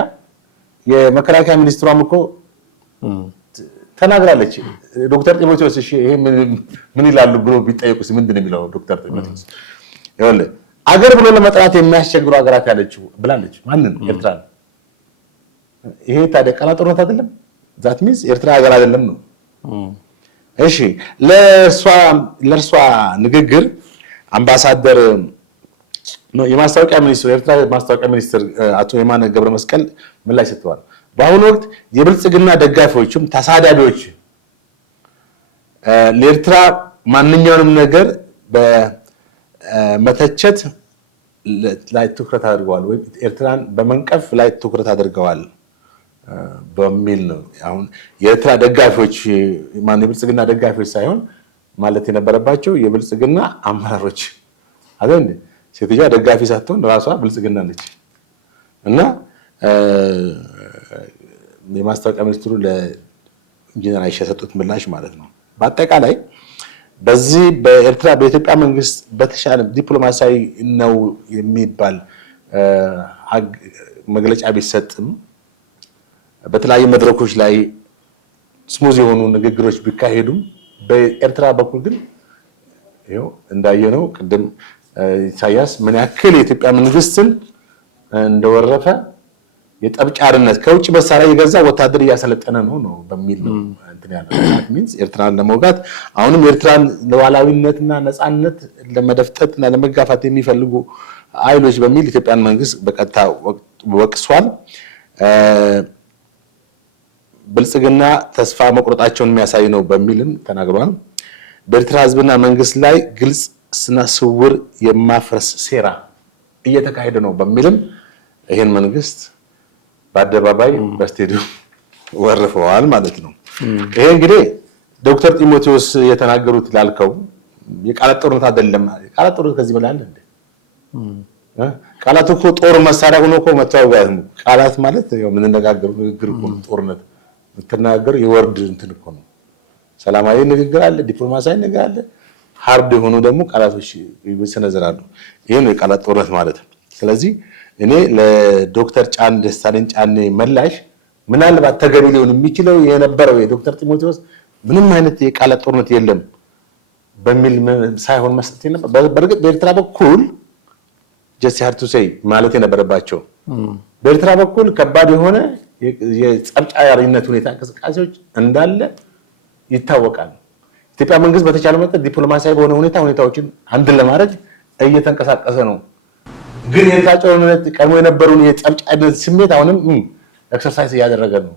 የመከላከያ ሚኒስትሯም እኮ ተናግራለች። ዶክተር ጢሞቴዎስ እሺ ይሄ ምን ይላሉ ብሎ ቢጠየቁስ ምንድን ነው የሚለው ዶክተር ጢሞቴዎስ? ይኸውልህ አገር ብሎ ለመጥራት የሚያስቸግሩ ሀገራት ያለችው ብላለች። ማንን? ኤርትራ። ይሄ ታዲያ ቃላት ጦርነት አይደለም? ዛት ሚንስ ኤርትራ ሀገር አይደለም ነው። እሺ ለእርሷ ንግግር አምባሳደር ነው የማስታወቂያ ሚኒስትር ኤርትራ ማስታወቂያ ሚኒስትር አቶ የማነ ገብረ መስቀል ምላሽ ሰጥተዋል። በአሁኑ ወቅት የብልጽግና ደጋፊዎችም ተሳዳቢዎች ለኤርትራ ማንኛውንም ነገር በመተቸት ላይ ትኩረት አድርገዋል ወይ ኤርትራን በመንቀፍ ላይ ትኩረት አድርገዋል በሚል ነው። አሁን የኤርትራ ደጋፊዎች የብልጽግና ደጋፊዎች ሳይሆን ማለት የነበረባቸው የብልጽግና አመራሮች አይደል? ሴትዮዋ ደጋፊ ሳትሆን ራሷ ብልጽግና ነች። እና የማስታወቂያ ሚኒስትሩ ለኢንጂነር አይሻ የሰጡት ምላሽ ማለት ነው። በአጠቃላይ በዚህ በኢትዮጵያ መንግስት በተሻለ ዲፕሎማሲያዊ ነው የሚባል መግለጫ ቢሰጥም በተለያዩ መድረኮች ላይ ስሙዝ የሆኑ ንግግሮች ቢካሄዱም በኤርትራ በኩል ግን ይኸው እንዳየነው ቅድም ኢሳያስ ምን ያክል የኢትዮጵያ መንግስትን እንደወረፈ የጠብጫርነት ከውጭ መሳሪያ የገዛ ወታደር እያሰለጠነ ነው በሚል ነው እንትን ያለው ሚንስ ኤርትራን ለመውጋት አሁንም ኤርትራን ለዋላዊነትና ነፃነት ለመደፍጠጥና ለመጋፋት የሚፈልጉ ኃይሎች በሚል ኢትዮጵያን መንግስት በቀጥታ ወቅሷል። ብልጽግና ተስፋ መቁረጣቸውን የሚያሳይ ነው በሚልም ተናግሯል። በኤርትራ ህዝብና መንግስት ላይ ግልጽና ስውር የማፍረስ ሴራ እየተካሄደ ነው በሚልም ይሄን መንግስት በአደባባይ በስቴዲየም ወርፈዋል ማለት ነው። ይሄ እንግዲህ ዶክተር ጢሞቴዎስ የተናገሩት ላልከው የቃላት ጦርነት አይደለም። የቃላት ጦርነት ከዚህ በላይ አለ እንዴ? ቃላት እኮ ጦር መሳሪያ ሆኖ እኮ መተዋወቅ ነው። ቃላት ማለት ያው የምንነጋገረው ንግግር እኮ ጦርነት የምትናገር የወርድ እንትን እኮ ነው። ሰላማዊ ንግግር አለ፣ ዲፕሎማሲያዊ ንግግር አለ፣ ሃርድ የሆኑ ደግሞ ቃላቶች ይሰነዘራሉ። ይሄ ነው የቃላት ጦርነት ማለት። ስለዚህ እኔ ለዶክተር ደሳለኝ ጫኔ መላሽ ምናልባት ተገቢ ሊሆን የሚችለው የነበረው የዶክተር ጢሞቴዎስ ምንም አይነት የቃላት ጦርነት የለም በሚል ሳይሆን መስጠት ነበር። በእርግጥ በኤርትራ በኩል ጀስት ሃድ ቱ ሴይ ማለት የነበረባቸው በኤርትራ በኩል ከባድ የሆነ የጸብጫሪነት ሁኔታ እንቅስቃሴዎች እንዳለ ይታወቃል። ኢትዮጵያ መንግስት በተቻለ መጠን ዲፕሎማሲያዊ በሆነ ሁኔታ ሁኔታዎችን አንድን ለማድረግ እየተንቀሳቀሰ ነው። ግን የኤርትራ ጦርነት ቀድሞ የነበረውን የጸብጫሪነት ስሜት አሁንም ኤክሰርሳይዝ እያደረገ ነው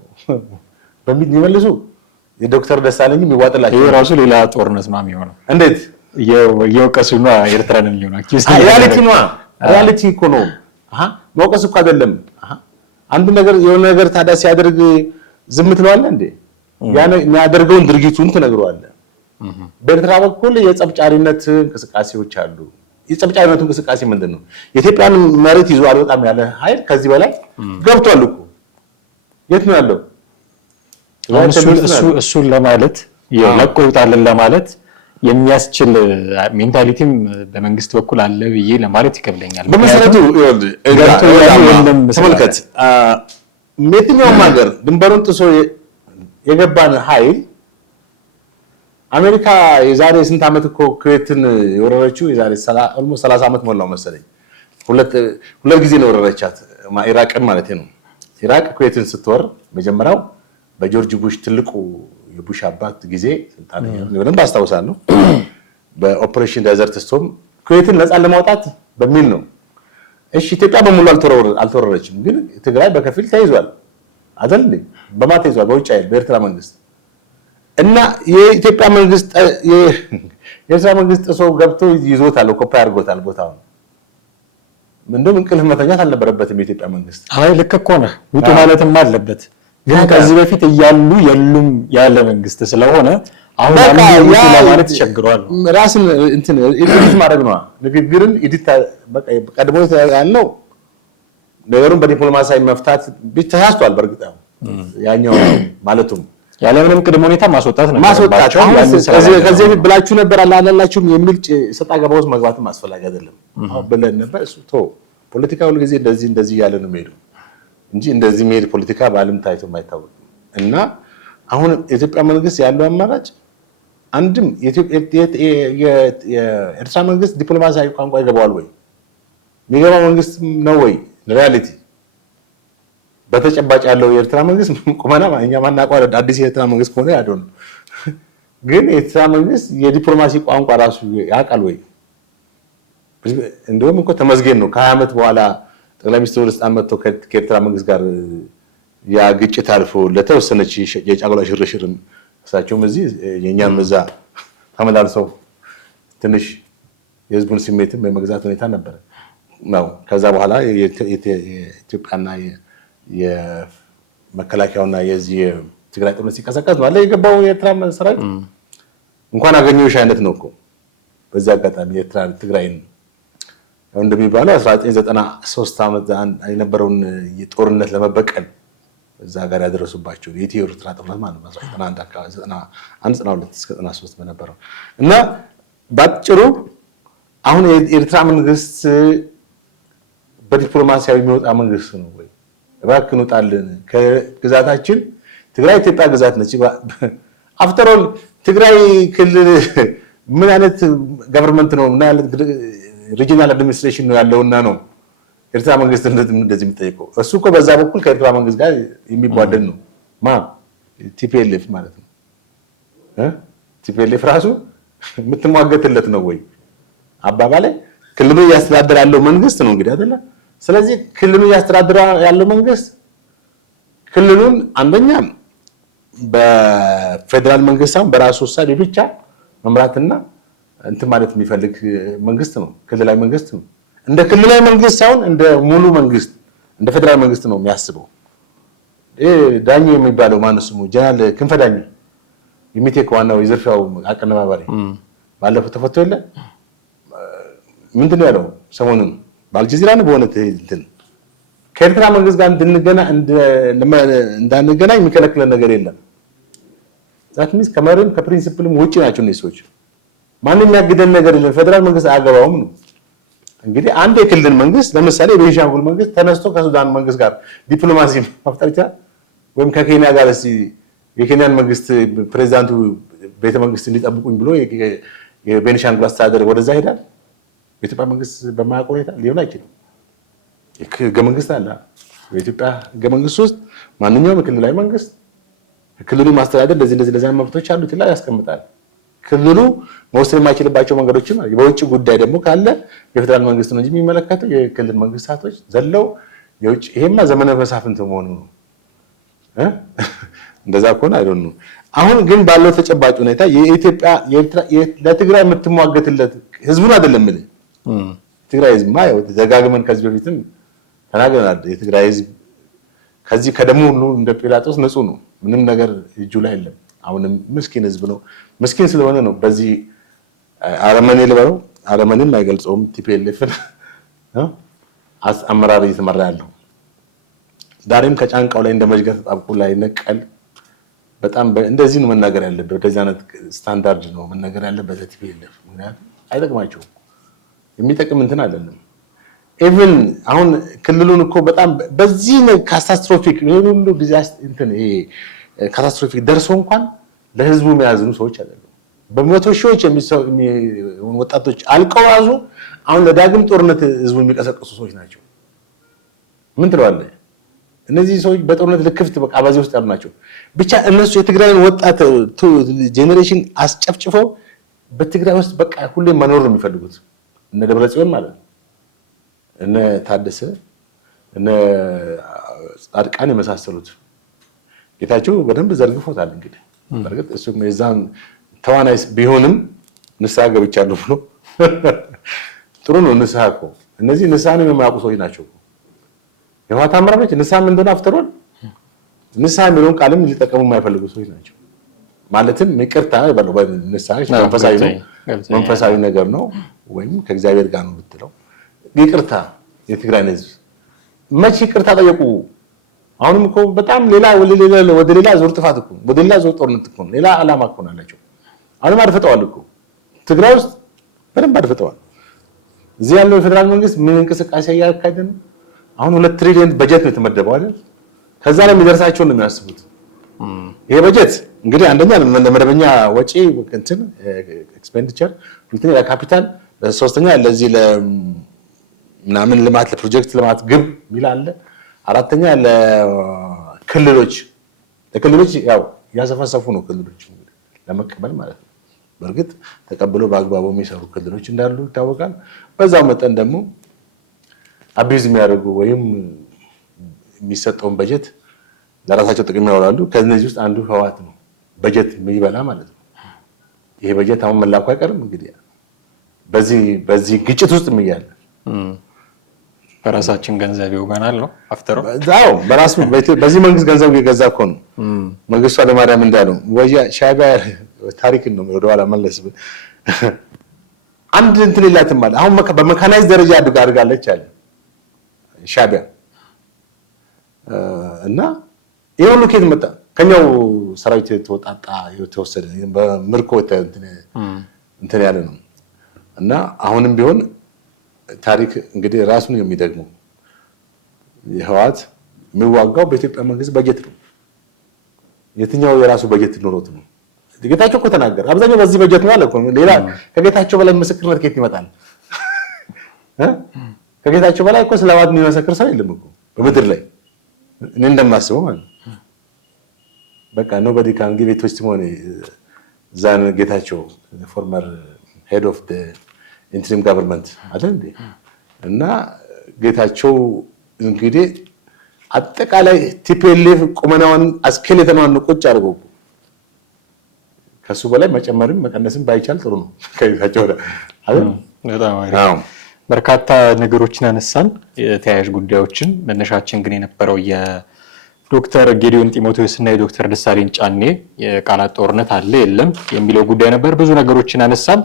በሚል ይመልሱ የዶክተር ደሳለኝም ይዋጥላቸው። ይሄ ራሱ ሌላ ጦርነት ነው የሚሆነው። እንዴት እየወቀሱና ኤርትራን የሚሆነው ሪያሊቲ ነው። ሪያሊቲ እኮ ነው። መውቀስ እኮ አይደለም። አንድ ነገር የሆነ ነገር ታዲያ ሲያደርግ ዝም ትለዋለህ እንዴ? የሚያደርገውን ድርጊቱን ትነግረዋለህ። በኤርትራ በኩል የጸብጫሪነት እንቅስቃሴዎች አሉ። የጸብጫሪነቱ እንቅስቃሴ ምንድን ነው? የኢትዮጵያን መሬት ይዞ አልወጣም ያለ ኃይል ከዚህ በላይ ገብቷል እኮ። የት ነው ያለው? እሱን ለማለት ለቆ ይውጣልን ለማለት የሚያስችል ሜንታሊቲም በመንግስት በኩል አለ ብዬ ለማለት ይከብደኛል። በመሰረቱ ተመልከት፣ የትኛውም ሀገር ድንበሩን ጥሶ የገባን ኃይል አሜሪካ የዛሬ ስንት ዓመት እኮ ኩዌትን የወረረችው የዛሬ 30 ዓመት ሞላው መሰለኝ። ሁለት ጊዜ ነው የወረረቻት፣ ኢራቅን ማለት ነው። ኢራቅ ኩዌትን ስትወር መጀመሪያው በጆርጅ ቡሽ ትልቁ የቡሽ አባት ጊዜ ስልጣን በደንብ አስታውሳለሁ። በኦፕሬሽን ዴዘርት ስቶርም ኩዌትን ነፃ ለማውጣት በሚል ነው። እሺ ኢትዮጵያ በሙሉ አልተወረረችም፣ ግን ትግራይ በከፊል ተይዟል አይደል እንዴ? በማን ተይዟል? በውጭ ኃይል፣ በኤርትራ መንግስት እና የኢትዮጵያ መንግስት የኤርትራ መንግስት ጥሶ ገብቶ ይዞታል፣ ኦኩፓ አድርጎታል ቦታውን። እንደውም እንቅልፍ መተኛት አልነበረበትም የኢትዮጵያ መንግስት። አይ ልክ እኮ ነህ፣ ውጡ ማለትም አለበት። ግን ከዚህ በፊት እያሉ የሉም ያለ መንግስት ስለሆነ አሁን ውጡ ለማለት ተቸግሯል። ራስን ኤዲት ማድረግ ነው፣ ንግግርን ኤዲት ቀድሞ ያለው ነገሩን በዲፕሎማሲያዊ መፍታት ተሳስቷል። በእርግጥ ያኛው ማለቱም ያለምንም ቅድመ ሁኔታ ማስወጣት ነው። ከዚህ ብላችሁ ነበር አላላችሁም የሚል ሰጣ ገባ ውስጥ መግባትም አስፈላጊ አይደለም ብለን ነበር። እሱ ፖለቲካ ሁሉ ጊዜ እንደዚህ ያለ ነው የሚሄደው እንጂ እንደዚህ የሚሄድ ፖለቲካ በዓለም ታይቶ የማይታወቅ እና አሁን የኢትዮጵያ መንግስት ያለው አማራጭ አንድም የኤርትራ መንግስት ዲፕሎማሲያዊ ቋንቋ ይገባዋል ወይ? የሚገባ መንግስት ነው ወይ? ሪያሊቲ በተጨባጭ ያለው የኤርትራ መንግስት ቁመና እኛ ማናውቀው አዲስ የኤርትራ መንግስት ከሆነ ያደው ነው። ግን የኤርትራ መንግስት የዲፕሎማሲ ቋንቋ ራሱ ያውቃል ወይ? እንደውም እኮ ተመስገን ነው ከ20 ዓመት በኋላ ጠቅላይ ሚኒስትሩ ስልጣን መጥቶ ከኤርትራ መንግስት ጋር ያ ግጭት አልፎ ለተወሰነች የጫጉላ ሽርሽርም እሳቸውም እዚህ የኛም እዛ ተመላልሰው ትንሽ የህዝቡን ስሜትም የመግዛት ሁኔታ ነበረ ነው። ከዛ በኋላ የኢትዮጵያና የመከላከያውና የዚህ ትግራይ ጦርነት ሲቀሰቀስ ነው አለ የገባው የኤርትራ ሰራዊት እንኳን አገኘሁሽ አይነት ነው እኮ። በዛ አጋጣሚ የኤርትራ ትግራይን እንደሚባለው 1993 ዓመት የነበረውን የጦርነት ለመበቀል እዛ ጋር ያደረሱባቸው የኢትዮ ኤርትራ ጦርነት ማለት ነው 1992 እስከ 93 በነበረው እና ባጭሩ አሁን የኤርትራ መንግስት በዲፕሎማሲያዊ የሚወጣ መንግስት ነው ወይ? እባክህ እንውጣልን ከግዛታችን። ትግራይ ኢትዮጵያ ግዛት ነች። አፍተር ኦል ትግራይ ክልል ምን አይነት ገቨርንመንት ነው? ምን አይነት ሪጂናል አድሚኒስትሬሽን ነው ያለውና ነው ኤርትራ መንግስት እንደዚህ የሚጠይቀው? እሱ እኮ በዛ በኩል ከኤርትራ መንግስት ጋር የሚጓደል ነው። ቲፒኤልኤፍ ማለት ነው። ቲፒኤልኤፍ ራሱ የምትሟገትለት ነው ወይ? አባባላይ ክልሉ እያስተዳደረ ያለው መንግስት ነው እንግዲህ አይደለ? ስለዚህ ክልሉ እያስተዳደረ ያለው መንግስት ክልሉን አንደኛ በፌደራል መንግስት ሳይሆን በራሱ ውሳኔ ብቻ መምራትና እንትን ማለት የሚፈልግ መንግስት ነው። ክልላዊ መንግስት ነው። እንደ ክልላዊ መንግስት ሳይሆን እንደ ሙሉ መንግስት እንደ ፌደራል መንግስት ነው የሚያስበው። ዳኙ የሚባለው ማነው ስሙ? ጀነራል ክንፈ ዳኙ የሚቴክ ዋናው የዝርፊያው አቀነባባሪ ባለፈው ተፈቶ የለ ምንድን ነው ያለው? ሰሞኑን በአልጀዚራ ነው በሆነ እንትን ከኤርትራ መንግስት ጋር እንዳንገናኝ የሚከለክለን ነገር የለም። ዛት ሚንስ ከመርህም ከፕሪንሲፕልም ውጪ ናቸው እነዚህ ሰዎች። ማንም የሚያግደን ነገር የለም። ፌደራል መንግስት አያገባውም ነው እንግዲህ። አንድ የክልል መንግስት ለምሳሌ የቤኒሻንጉል መንግስት ተነስቶ ከሱዳን መንግስት ጋር ዲፕሎማሲ መፍጠር ይችላል። ወይም ከኬንያ ጋር የኬንያን መንግስት ፕሬዚዳንቱ ቤተ መንግስት እንዲጠብቁኝ ብሎ የቤኒሻንጉል አስተዳደር ወደዛ ይሄዳል። የኢትዮጵያ መንግስት በማያውቅ ሁኔታ ሊሆን አይችልም። ህገ መንግስት አለ። በኢትዮጵያ ህገ መንግስት ውስጥ ማንኛውም የክልላዊ መንግስት ክልሉ ማስተዳደር እንደዚህ መብቶች አሉት ይላል፣ ያስቀምጣል። ክልሉ መወሰን የማይችልባቸው መንገዶችም አሉ። በውጭ ጉዳይ ደግሞ ካለ የፌደራል መንግስት ነው እንጂ የሚመለከተው የክልል መንግስታቶች ዘለው የውጭ ይሄማ ዘመነ መሳፍንት መሆኑ ነው። እንደዛ ከሆነ አይዶን ነው። አሁን ግን ባለው ተጨባጭ ሁኔታ የኢትዮጵያ ለትግራይ የምትሟገትለት ህዝቡን አይደለም ማለት ትግራይ ህዝብ ደጋግመን ከዚህ በፊትም ተናግረናል። የትግራይ ህዝብ ከዚህ ከደሙ ሁሉ እንደ ጲላጦስ ንጹህ ነው። ምንም ነገር እጁ ላይ የለም። አሁንም ምስኪን ህዝብ ነው። ምስኪን ስለሆነ ነው በዚህ አረመኔ ልበለው፣ አረመኔም አይገልጸውም ቲፒኤልኤፍን አመራር እየተመራ ያለው ዛሬም ከጫንቃው ላይ እንደ መዥገር ተጣብቆ ላይ ነቀል። በጣም እንደዚህ ነው መናገር ያለበት። በዚህ አይነት ስታንዳርድ ነው መናገር ያለበት ቲፒኤልኤፍ። ምክንያቱም አይጠቅማቸውም። የሚጠቅም እንትን አይደለም። ኢቭን አሁን ክልሉን እኮ በጣም በዚህ ካታስትሮፊክ ሁሉ ጊዜ እንትን ይሄ ካታስትሮፊክ ደርሶ እንኳን ለህዝቡ የሚያዝኑ ሰዎች አይደሉም። በመቶ ሺዎች ወጣቶች አልቀው ራሱ አሁን ለዳግም ጦርነት ህዝቡ የሚቀሰቅሱ ሰዎች ናቸው። ምን ትለዋለህ? እነዚህ ሰዎች በጦርነት ልክፍት በቃ ባዚ ውስጥ ያሉ ናቸው። ብቻ እነሱ የትግራይን ወጣት ጄኔሬሽን አስጨፍጭፈው በትግራይ ውስጥ በቃ ሁሌም መኖር ነው የሚፈልጉት። እነ ደብረጽዮን ማለት ነው፣ እነ ታደሰ፣ እነ ጻድቃን የመሳሰሉት። ጌታቸው በደንብ ዘርግፎታል። እንግዲህ በርግጥ እሱም የዛን ተዋናይ ቢሆንም ንስሐ ገብቻለሁ ብሎ ጥሩ ነው። ንስሐ እኮ እነዚህ ንስሐን የማያውቁ ሰዎች ናቸው። የህወሓት አመራሮች ንስሐ ምን እንደሆነ አፍተሯል። ንስሐ የሚለውን ቃልም ሊጠቀሙ የማይፈልጉ ሰዎች ናቸው። ማለትም ይቅርታ ይባሉ። ንስሐ መንፈሳዊ ነገር ነው ወይም ከእግዚአብሔር ጋር ነው ብትለው ይቅርታ። የትግራይን ህዝብ መቼ ይቅርታ ጠየቁ? አሁንም እኮ በጣም ወደ ሌላ ዞር ጥፋት እኮ ወደ ሌላ ዞር ጦርነት እኮ ሌላ ዓላማ እኮ አላቸው። አሁንም አድፍጠዋል እኮ ትግራይ ውስጥ በደንብ አድፍጠዋል። እዚህ ያለው የፌደራል መንግስት ምን እንቅስቃሴ እያካሄደ ነው? አሁን 2 ትሪሊዮን በጀት ነው የተመደበው አይደል? ከዛ ላይ የሚደርሳቸውን ነው የሚያስቡት። ይሄ በጀት እንግዲህ አንደኛ ለመደበኛ ወጪ እንትን ኤክስፔንዲቸር፣ ሁለተኛ ለካፒታል፣ ሶስተኛ ለዚህ ለምናምን ልማት ለፕሮጀክት ልማት ግብ ሚል አለ፣ አራተኛ ለክልሎች ያው ያሰፈሰፉ ነው ክልሎች ለመቀበል ማለት ነው። በእርግጥ ተቀብሎ በአግባቡ የሚሰሩ ክልሎች እንዳሉ ይታወቃል። በዛው መጠን ደግሞ አቢዩዝ የሚያደርጉ ወይም የሚሰጠውን በጀት ለራሳቸው ጥቅም ያውላሉ። ከነዚህ ውስጥ አንዱ ህወሓት ነው፣ በጀት የሚበላ ማለት ነው። ይሄ በጀት አሁን መላኩ አይቀርም እንግዲህ በዚህ ግጭት ውስጥ የሚያለ በራሳችን ገንዘብ ይወጋናል ነው አፍተሮ በራሱ በዚህ መንግስት ገንዘብ እየገዛ እኮ ነው። መንግስቱ ኃይለማርያም እንዳለው ወያ ሻዕቢያ ታሪክን ነው ወደኋላ መለስ አንድ እንትን የላትም ማለት አሁን በመካናይዝ ደረጃ አድጋለች አለ ሻዕቢያ እና ይሄ ሁሉ ከየት መጣ? ከኛው ሰራዊት የተወጣጣ የተወሰደ በምርኮ እንትን ያለ ነው። እና አሁንም ቢሆን ታሪክ እንግዲህ ራሱን የሚደግመው የህወሓት የሚዋጋው በኢትዮጵያ መንግስት በጀት ነው። የትኛው የራሱ በጀት ኖሮት ነው? ጌታቸው እኮ ተናገረ። አብዛኛው በዚህ በጀት ነው አለ እኮ። ሌላ ከጌታቸው በላይ ምስክርነት ከየት ይመጣል? ከጌታቸው በላይ እኮ ስለማት የሚመሰክር ሰው የለም እኮ በምድር ላይ እኔ እንደማስበው ማለት ነው። በቃ nobody can give a testimony than ጌታቸው former head of the interim government አይደል እንዴ? እና ጌታቸው እንግዲህ አጠቃላይ ቲፒኤልኤፍ ቁመናውን አስኬሌተናውን ቁጭ አድርጎ ከሱ በላይ መጨመርም መቀነስም ባይቻል ጥሩ ነው። ከጌታቸው አይደል? በጣም አሪፍ። በርካታ ነገሮችን አነሳን፣ የተያያዥ ጉዳዮችን። መነሻችን ግን የነበረው የዶክተር ጌዲዮን ጢሞቴዎስ እና የዶክተር ደሳለኝ ጫኔ የቃላት ጦርነት አለ የለም የሚለው ጉዳይ ነበር። ብዙ ነገሮችን አነሳን።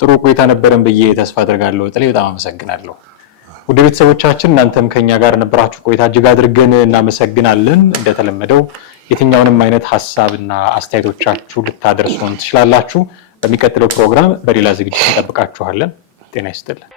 ጥሩ ቆይታ ነበረን ብዬ ተስፋ አድርጋለሁ። ጥሌ በጣም አመሰግናለሁ። ውድ ቤተሰቦቻችን እናንተም ከኛ ጋር ነበራችሁ ቆይታ እጅግ አድርገን እናመሰግናለን። እንደተለመደው የትኛውንም አይነት ሐሳብና አስተያየቶቻችሁ ልታደርሱን ትችላላችሁ። በሚቀጥለው ፕሮግራም በሌላ ዝግጅት እንጠብቃችኋለን። ጤና ይስጥልን።